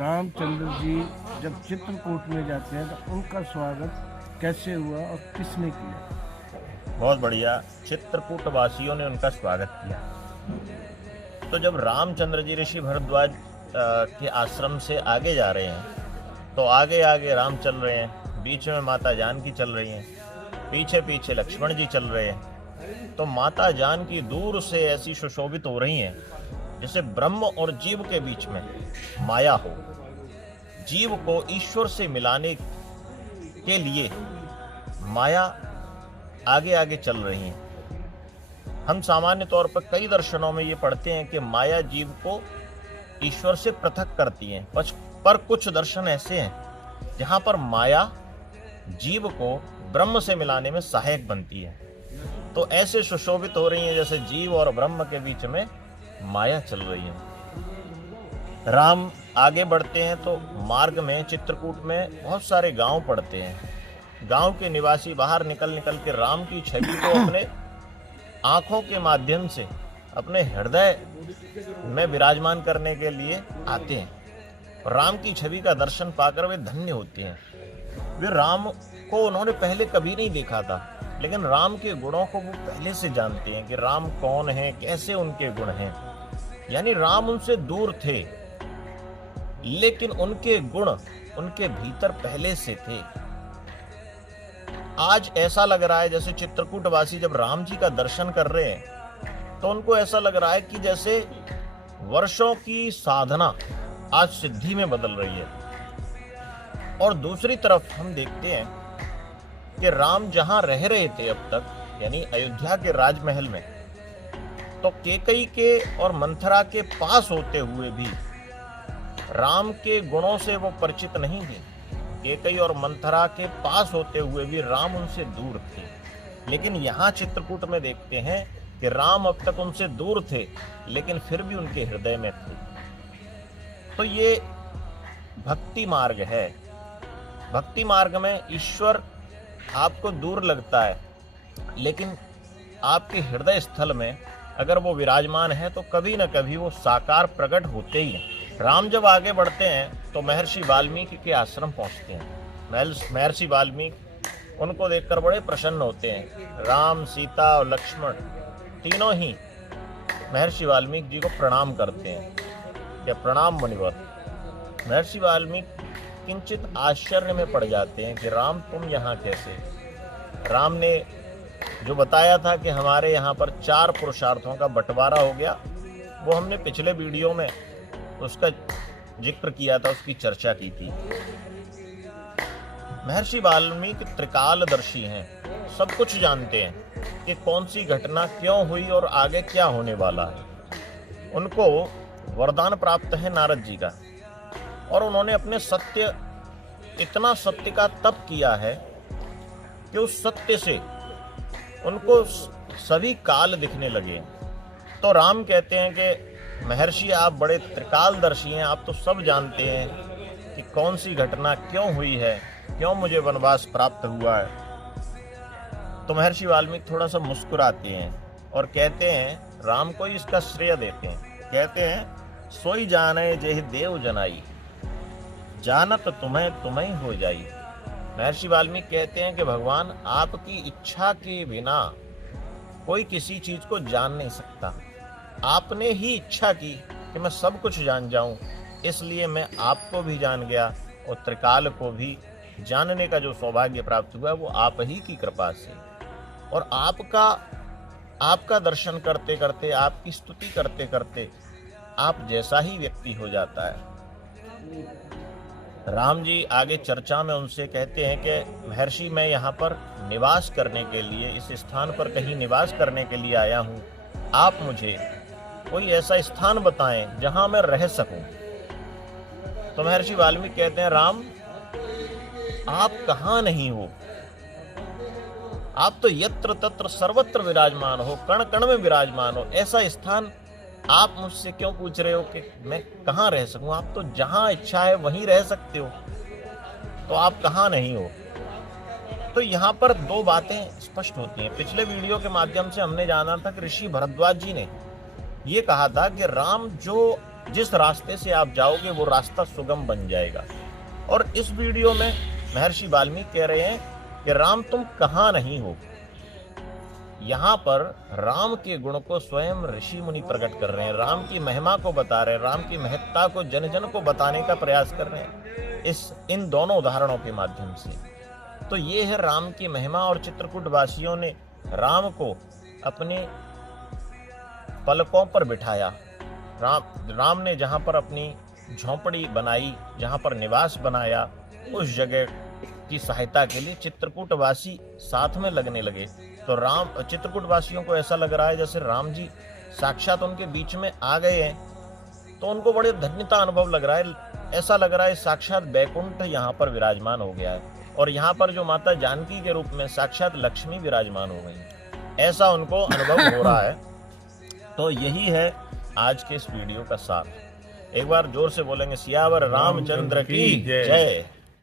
रामचंद्र जी जब चित्रकूट में जाते हैं तो उनका स्वागत कैसे हुआ और किसने किया? बहुत बढ़िया। चित्रकूट वासियों ने उनका स्वागत किया। तो जब रामचंद्र जी ऋषि भरद्वाज के आश्रम से आगे जा रहे हैं तो आगे आगे राम चल रहे हैं, बीच में माता जानकी चल रही हैं, पीछे पीछे लक्ष्मण जी चल रहे हैं। तो माता जानकी दूर से ऐसी सुशोभित हो रही हैं जैसे ब्रह्म और जीव के बीच में माया हो। जीव को ईश्वर से मिलाने के लिए माया आगे आगे चल रही हैं। हम सामान्य तौर पर कई दर्शनों में ये पढ़ते हैं कि माया जीव को ईश्वर से पृथक करती है, पर कुछ दर्शन ऐसे हैं जहां पर माया जीव को ब्रह्म से मिलाने में सहायक बनती है। तो ऐसे सुशोभित हो रही है जैसे जीव और ब्रह्म के बीच में माया चल रही है। राम आगे बढ़ते हैं तो मार्ग में चित्रकूट में बहुत सारे गांव पड़ते हैं। गांव के निवासी बाहर निकल निकल के राम की छवि को अपने आंखों के माध्यम से अपने हृदय में विराजमान करने के लिए आते हैं। राम की छवि का दर्शन पाकर वे धन्य होते हैं। वे राम को उन्होंने पहले कभी नहीं देखा था, लेकिन राम के गुणों को वो पहले से जानते हैं कि राम कौन है, कैसे उनके गुण हैं। यानी राम उनसे दूर थे, लेकिन उनके गुण उनके भीतर पहले से थे। आज ऐसा लग रहा है जैसे चित्रकूट वासी जब राम जी का दर्शन कर रहे हैं तो उनको ऐसा लग रहा है कि जैसे वर्षों की साधना आज सिद्धि में बदल रही है। और दूसरी तरफ हम देखते हैं कि राम जहां रह रहे थे अब तक, यानी अयोध्या के राजमहल में, तो केकई के और मंथरा के पास होते हुए भी राम के गुणों से वो परिचित नहीं थी। केकई और मंथरा के पास होते हुए भी राम उनसे दूर थे। लेकिन यहाँ चित्रकूट में देखते हैं कि राम अब तक उनसे दूर थे, लेकिन फिर भी उनके हृदय में थे। तो ये भक्ति मार्ग है। भक्ति मार्ग में ईश्वर आपको दूर लगता है, लेकिन आपके हृदय स्थल में अगर वो विराजमान है तो कभी न कभी वो साकार प्रकट होते ही हैं। राम जब आगे बढ़ते हैं तो महर्षि वाल्मीकि के आश्रम पहुंचते हैं। महर्षि वाल्मीकि उनको देखकर बड़े प्रसन्न होते हैं। राम, सीता और लक्ष्मण तीनों ही महर्षि वाल्मीकि जी को प्रणाम करते हैं या प्रणाम मुनिवर। महर्षि वाल्मीकि किंचित आश्चर्य में पड़ जाते हैं कि राम तुम यहाँ कैसे। राम ने जो बताया था कि हमारे यहाँ पर 4 पुरुषार्थों का बंटवारा हो गया, वो हमने पिछले वीडियो में उसका जिक्र किया था, उसकी चर्चा की थी। महर्षि वाल्मीकि त्रिकालदर्शी हैं, सब कुछ जानते हैं कि कौन सी घटना क्यों हुई और आगे क्या होने वाला है। उनको वरदान प्राप्त है नारद जी का, और उन्होंने अपने इतना सत्य का तप किया है कि उस सत्य से उनको सभी काल दिखने लगे। तो राम कहते हैं कि महर्षि आप बड़े त्रिकालदर्शी हैं, आप तो सब जानते हैं कि कौन सी घटना क्यों हुई है, क्यों मुझे वनवास प्राप्त हुआ है। तो महर्षि वाल्मीकि थोड़ा सा मुस्कुराते हैं और कहते हैं, राम को इसका श्रेय देते हैं। कहते हैं, सोई जाने जेहि देव जनाई, जानत तुम्हें तुम्हें हो जाई। महर्षि वाल्मीकि कहते हैं कि भगवान आपकी इच्छा के बिना कोई किसी चीज को जान नहीं सकता। आपने ही इच्छा की कि मैं सब कुछ जान जाऊं, इसलिए मैं आपको भी जान गया और त्रिकाल को भी जानने का जो सौभाग्य प्राप्त हुआ वो आप ही की कृपा से। और आपका दर्शन करते करते, आपकी स्तुति करते करते आप जैसा ही व्यक्ति हो जाता है। राम जी आगे चर्चा में उनसे कहते हैं कि महर्षि मैं यहाँ पर निवास करने के लिए, इस स्थान पर कहीं निवास करने के लिए आया हूँ। आप मुझे कोई ऐसा स्थान बताएं जहां मैं रह सकूं। तो महर्षि वाल्मीकि कहते हैं, राम आप कहां नहीं हो, आप तो यत्र तत्र सर्वत्र विराजमान हो, कण कण में विराजमान हो। ऐसा स्थान आप मुझसे क्यों पूछ रहे हो कि मैं कहां रह सकूं? आप तो जहां इच्छा है वहीं रह सकते हो, तो आप कहां नहीं हो। तो यहाँ पर 2 बातें स्पष्ट होती हैं। पिछले वीडियो के माध्यम से हमने जाना था कि ऋषि भरद्वाज जी ने ये कहा था कि राम जो जिस रास्ते से आप जाओगे वो रास्ता सुगम बन जाएगा। और इस वीडियो में महर्षि वाल्मीकि कह रहे हैं कि राम तुम कहाँ नहीं हो। यहाँ पर राम के गुण को स्वयं ऋषि मुनि प्रकट कर रहे हैं, राम की महिमा को बता रहे हैं, राम की महत्ता को जन जन को बताने का प्रयास कर रहे हैं इन दोनों उदाहरणों के माध्यम से। तो ये है राम की महिमा। और चित्रकूट वासियों ने राम को अपने पलकों पर बिठाया। राम ने जहाँ पर अपनी झोंपड़ी बनाई, जहाँ पर निवास बनाया, उस जगह की सहायता के लिए चित्रकूट वासी साथ में लगने लगे। तो चित्रकूट वासियों को ऐसा लग रहा है जैसे राम जी साक्षात उनके बीच में आ गए हैं। तो उनको बड़े धन्यता अनुभव लग रहा है, ऐसा लग रहा है साक्षात बैकुंठ यहाँ पर विराजमान हो गया है और यहाँ पर जो माता जानकी के रूप में साक्षात लक्ष्मी विराजमान हो गई, ऐसा उनको अनुभव हो रहा है। तो यही है आज के इस वीडियो का सार। एक बार जोर से बोलेंगे, सियावर रामचंद्र की जय।